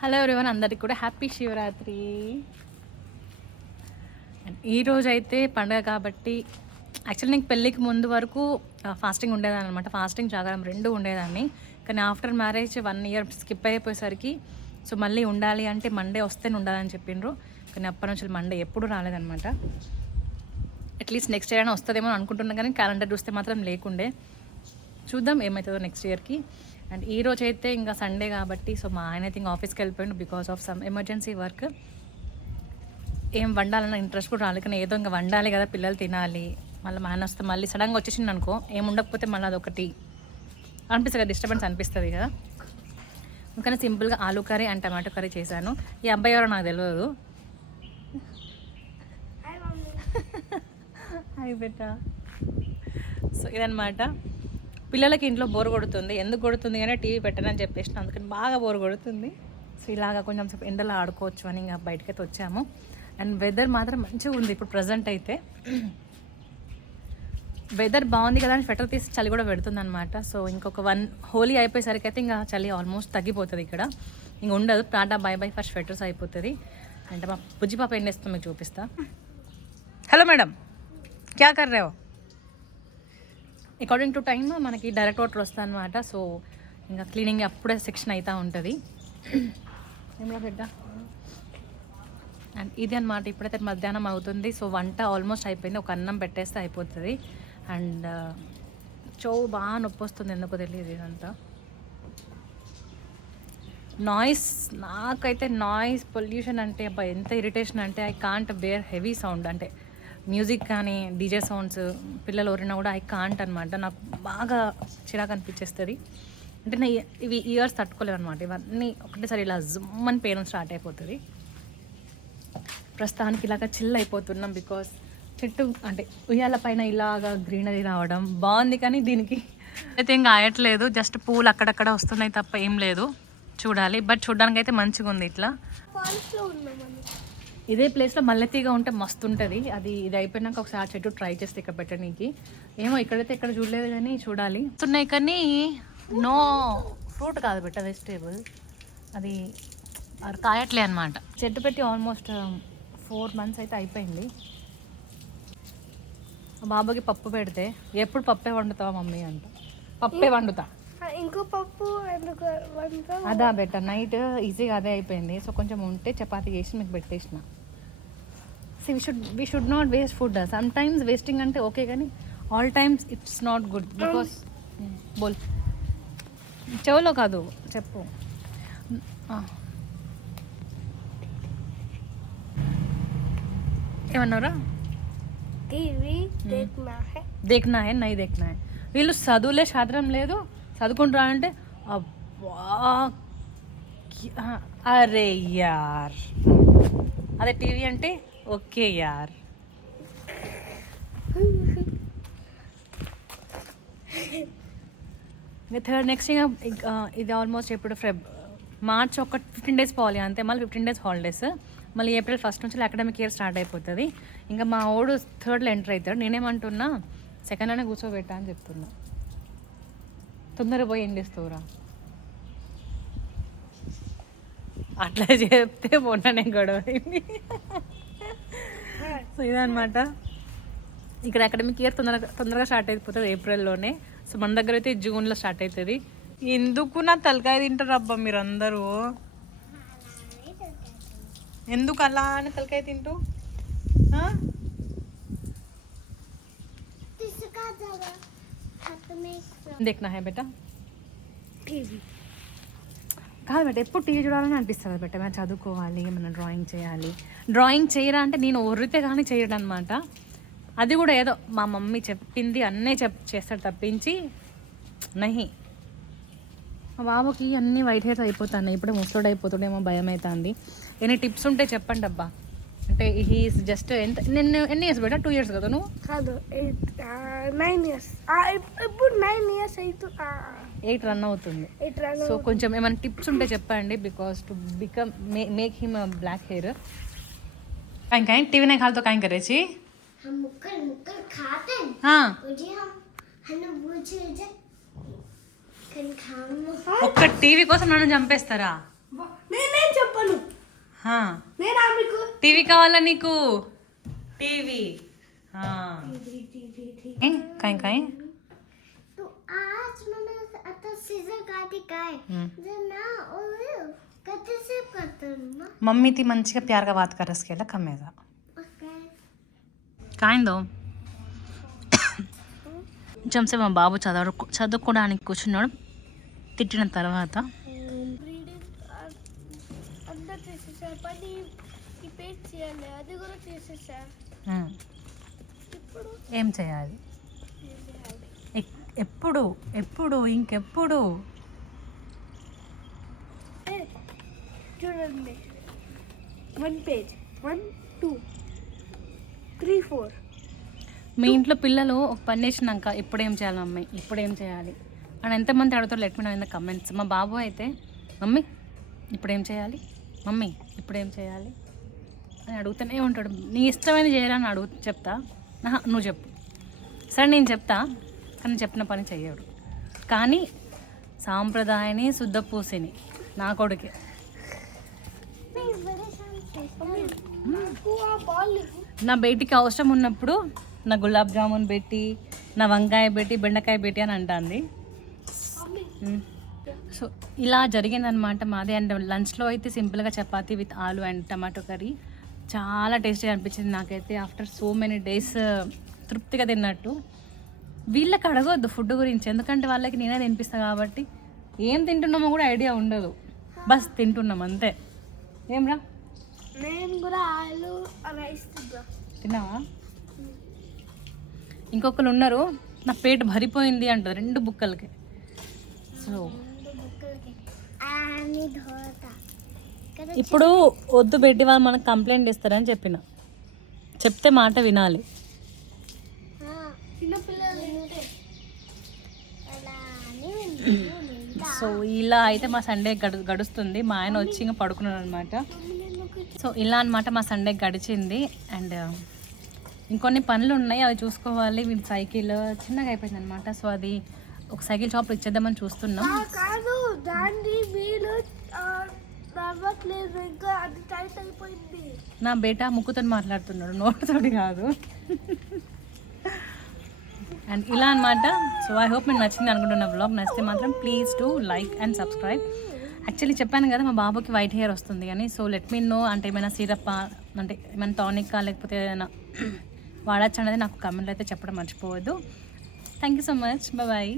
Hello everyone, అందరికి కూడా happy Shivaratri. ఈరోజు అయితే పండుగ కాబట్టి యాక్చువల్లీ నేను పెళ్ళికి ముందు వరకు ఫాస్టింగ్ ఉండేదాన్ని అనమాట. ఫాస్టింగ్ జాగరం రెండు ఉండేదాన్ని. కానీ ఆఫ్టర్ మ్యారేజ్ 1 year స్కిప్ అయిపోయేసరికి సో మళ్ళీ ఉండాలి అంటే మండే వస్తేనే ఉండాలని చెప్పిండ్రు. కానీ అప్పటి నుంచి మండే ఎప్పుడు రాలేదనమాట. అట్లీస్ట్ నెక్స్ట్ ఇయర్ అయినా వస్తుందేమో అనుకుంటున్నాను, కానీ క్యాలెండర్ చూస్తే మాత్రం లేకుండే. చూద్దాం ఏమవుతుందో నెక్స్ట్ ఇయర్కి. అండ్ ఈ రోజు అయితే ఇంకా సండే కాబట్టి సో మా ఆయన అయితే ఇంకా ఆఫీస్కి వెళ్ళిపోయిండు because of some emergency work. ఏం వండాలన్న ఇంట్రెస్ట్ కూడా రాలేదు, కానీ ఏదో ఇంకా వండాలి కదా, పిల్లలు తినాలి. మళ్ళీ మా ఆయన వస్తే మళ్ళీ సడన్గా వచ్చేసింది అనుకో, ఏం ఉండకపోతే మళ్ళీ అదొకటి అనిపిస్తుంది కదా, డిస్టర్బెన్స్ అనిపిస్తుంది కదా. ఇంకా సింపుల్గా aloo curry and tomato curry చేశాను. ఈ అబ్బాయి ఎవరో నాకు తెలియదు. Hi beta. సో ఇదనమాట. పిల్లలకి ఇంట్లో బోర్ కొడుతుంది. ఎందుకు కొడుతుంది కానీ టీవీ పెట్టనని చెప్పేసి, అందుకని బాగా బోర్ కొడుతుంది. సో ఇలాగా కొంచెం సేపు ఎండలో ఆడుకోవచ్చు అని ఇంకా బయటకైతే వచ్చాము. అండ్ వెదర్ మాత్రం మంచిగా ఉంది ఇప్పుడు ప్రజెంట్ అయితే. వెదర్ బాగుంది కదా అని స్వెటర్ తీసి చలి కూడా పెడుతుంది అనమాట. సో ఇంకొక హోలీ అయిపోయేసరికి అయితే ఇంకా చలి ఆల్మోస్ట్ తగ్గిపోతుంది. ఇక్కడ ఇంక ఉండదు. Tata bye by for sweaters అయిపోతుంది. అంటే మా బుజ్జి పాప ఏం చేస్తుందో మీకు చూపిస్తా. హలో మేడం, క్యా కర్ రే హో? అకార్డింగ్ టు టైమ్ మనకి డైరెక్ట్ వాటర్ వస్తుంది అనమాట. సో ఇంకా క్లీనింగ్ అప్పుడే సెక్షన్ అవుతూ ఉంటుంది. ఏమో బిడ్డ. అండ్ ఇది అనమాట. ఇప్పుడైతే మధ్యాహ్నం అవుతుంది. సో వంట ఆల్మోస్ట్ అయిపోయింది. ఒక అన్నం పెట్టేస్తే అయిపోతుంది. అండ్ చెవు బాగా నొప్పి వస్తుంది, ఎందుకో తెలియదు. ఇదంతా నాయిస్, నాకైతే నాయిస్ పొల్యూషన్ అంటే అబ్బా ఎంత ఇరిటేషన్ అంటే I can't bear heavy sound. అంటే మ్యూజిక్ కానీ డీజే సౌండ్స్ పిల్లలు ఎవరైనా కూడా ఐ కాంట్ అనమాట. నాకు బాగా చిరాకు అనిపించేస్తుంది. అంటే నా ఇవి ఇయర్స్ తట్టుకోలేవు అనమాట. ఇవన్నీ ఒకటేసారి ఇలా జుమ్మని పెయిన్ స్టార్ట్ అయిపోతుంది. ప్రస్తుతానికి ఇలాగ చిల్ అయిపోతున్నాం బికాస్ చెట్టు అంటే ఉయ్యాల పైన ఇలాగా గ్రీనరీ రావడం బాగుంది. కానీ దీనికి అయితే ఏం కాయట్లేదు, జస్ట్ పూలు అక్కడక్కడ వస్తున్నాయి తప్ప ఏం లేదు. చూడాలి, బట్ చూడడానికి అయితే మంచిగా ఉంది. ఇట్లా ఇదే ప్లేస్లో మల్లెతీగ ఉంటే మస్తు ఉంటుంది. ఇది అయిపోయినాక ఒకసారి చెట్టు ట్రై చేస్తే ఇక్కడ పెట్టడానికి. ఏమో ఇక్కడైతే ఎక్కడ చూడలేదు, కానీ చూడాలి. ఉన్నాయి కానీ నో ఫ్రూట్ కాదు బెట్ట, వెజిటేబుల్. అది కాయట్లే అనమాట. చెట్టు పెట్టి ఆల్మోస్ట్ 4 months అయితే అయిపోయింది. బాబాకి పప్పు పెడితే ఎప్పుడు పప్పే వండుతావా మమ్మీ అంట. పప్పే వండుతా, ఇంకో పప్పు అదా బెట్ట. నైట్ ఈజీగా అదే అయిపోయింది. సో కొంచెం ఉంటే చపాతీ చేసి మీకు పెట్టేసిన. So we should not waste food. Some times wasting అంటే ఓకే, కానీ all times it's not good. Because బోల్ చెవులో కాదు, చెప్పు. ఏమన్నారా? దేఖ్నా హై నై దేఖ్నా హై. వీళ్ళు చదువులే శాస్త్రం లేదు, చదువుకుంటారా అంటే అబ్బా అరే యార్. అదే టీవీ అంటే ఓకే యార్. నెక్స్ట్ ఇది ఆల్మోస్ట్ ఎప్పుడు మార్చ్ ఒక 15 days పోవాలి అంతే. మళ్ళీ 15 days హాలిడేస్. మళ్ళీ April 1st నుంచి అకాడమిక్ ఇయర్ స్టార్ట్ అయిపోతుంది. ఇంకా మా ఓడు 3rd ఎంటర్ అవుతాడు. నేనేమంటున్నా 2nd కూర్చోబెట్టా అని చెప్తున్నా. తొందరగా పోయి ఏం చేస్తావురా అట్లా చెప్తే మొన్ననే గొడవ అయింది. సో ఇదనమాట. ఇక్కడ అకాడమిక్ ఇయర్ తొందరగా స్టార్ట్ అయిపోతుంది ఏప్రిల్లోనే. సో మన దగ్గర అయితే జూన్లో స్టార్ట్ అవుతుంది. ఎందుకు నా తలకాయ తింటారు అబ్బా మీరు అందరూ? ఎందుకు అలా అని తలకాయ తింటూ? దేఖ్నా హై బేటా. టీవీ కాదు బెట్ట, ఎప్పుడు టీవీ చూడాలని అనిపిస్తుంది బెట్ట. మేము చదువుకోవాలి, ఏమన్నా డ్రాయింగ్ చేయాలి. డ్రాయింగ్ చేయరా అంటే నేను ఒర్రితే కానీ చేయడం అనమాట. అది కూడా ఏదో మా మమ్మీ చెప్పింది అన్నీ చేస్తాడు తప్పించి నహి. మా బాబుకి అన్నీ వైట్ హెయిర్స్ అయిపోతాయి. ఇప్పుడే ముసలోడు అయిపోతాడేమో భయం అవుతుంది. ఎన్ని టిప్స్ ఉంటే చెప్పండి అబ్బా. అంటే హీస్ జస్ట్ ఎన్ని ఇయర్స్ బేటా? 2 years కదా నువ్వు? కాదు 9 years. ఇప్పుడు 9 years అయితే 8 రన్ అవుతుంది. సో కొంచెం ఏమైనా టిప్స్ ఉంటే చెప్పండి. Because to become make him black hair. कहीं टीवी नहीं खा तो कहीं करे छी हम मुक्कर खाते हैं. हाँ मुझे हम पूछे जे कहीं खाम ఒక్క టీవీ కోసం నన్ను చంపేస్తారా? నేను నేను మీకు టీవీ కావాలా నీకు? టీవీ काय काय तो आज मैंने आता सीजर काटी काय जे ना ओले कते से करते ना मम्मी ती మంచిగా ప్యార్గా बात करस केला कमेजा ओके కాయిందో కొంచెంసే మా బాబు చదువుకోవడానికి కూర్చున్నాడు. తిట్టిన తర్వాత బ్రీడింగ్ అందరు చేసేసారు పని ఈ పేజ్ చేయాలి అది కూడా చేసేసారు. ఇప్పుడు ఏం చేయాలి? ఎప్పుడు ఎప్పుడు ఇంకెప్పుడు? చూడండి 1 పేజ్ 1 2 3 4 మీ ఇంట్లో పిల్లలు ఒక పని చేసినాక ఇప్పుడు ఏం చేయాలి మమ్మీ, ఇప్పుడు ఏం చేయాలి అని ఎంతమంది అడుగుతారు? Let me know in the comments. మా బాబు అయితే మమ్మీ ఇప్పుడు ఏం చేయాలి, మమ్మీ ఇప్పుడు ఏం చేయాలి అని అడుగుతూనే ఉంటాడు. నీ ఇష్టమైన చేయాలని చెప్తా, నువ్వు చెప్పు, సరే నేను చెప్తా, కానీ చెప్పిన పని చెయ్యడు. కానీ సాంప్రదాయని శుద్ధ పూసిని నా కొడుకే. నాకు ఆ బాల్ నా బేటికి అవసరం ఉన్నప్పుడు నా గులాబ్ జామున్ పెట్టి, నా వంకాయ పెట్టి, బెండకాయ పెట్టి అని అంటుంది. సో ఇలా జరిగిందనమాట మాది. అండ్ లంచ్లో అయితే సింపుల్గా చపాతీ విత్ ఆలు అండ్ టమాటో కర్రీ. చాలా టేస్టీగా అనిపించింది నాకైతే. ఆఫ్టర్ సో మెనీ డేస్ తృప్తిగా తిన్నట్టు. వీళ్ళకి అడగొద్దు ఫుడ్ గురించి, ఎందుకంటే వాళ్ళకి నేనే తినిపిస్తాను కాబట్టి ఏం తింటున్నామో కూడా ఐడియా ఉండదు. బస్ తింటున్నాం అంతే. ఏమ్రా? నేను కూడా ఆలు రైస్ తిన్నావా? ఇంకొకరు ఉన్నారు, నా పేట భరిపోయింది అంటారు 2 బుక్కలకి. సో आणि धोता ఇప్పుడు వద్దు పెట్టి వాళ్ళు మనకు కంప్లైంట్ ఇస్తారని చెప్తే మాట వినాలి. చిన్నపిల్లలు అలా అని వింటా సో ఇలా అయితే మా సండే గడుస్తుంది. మా ఆయన వచ్చి ఇంకా పడుకున్నాడు అనమాట. సో ఇలా అనమాట మా సండే గడిచింది. అండ్ ఇంకొన్ని పనులు ఉన్నాయి, అవి చూసుకోవాలి. వీడి సైకిల్ చిన్నగా అయిపోయింది అనమాట. సో అది ఒక సైకిల్ షాప్లో ఇచ్చేద్దామని చూస్తున్నాం. కాదు దాన్ని వీలు నవ్వట్లేదు, ఇంకా అది టైట్ అయిపోయింది. నా బేటా ముక్కుతో మాట్లాడుతున్నాడు, నోటితోటి కాదు. అండ్ ఇలా అనమాట. సో ఐ హోప్ మీకు నచ్చింది అనుకుంటున్న బ్లాగ్. నచ్చితే మాత్రం please to like and subscribe. Actually చెప్పాను కదా మా బాబుకి వైట్ హెయిర్ వస్తుంది అని. సో లెట్ మీ నో, అంటే ఏమైనా సిరప్ అంటే ఏమైనా టానికా లేకపోతే ఏదైనా వాడచ్చు అనేది నాకు కమెంట్లో అయితే చెప్పడం మర్చిపోవద్దు. Thank you so much. Bye.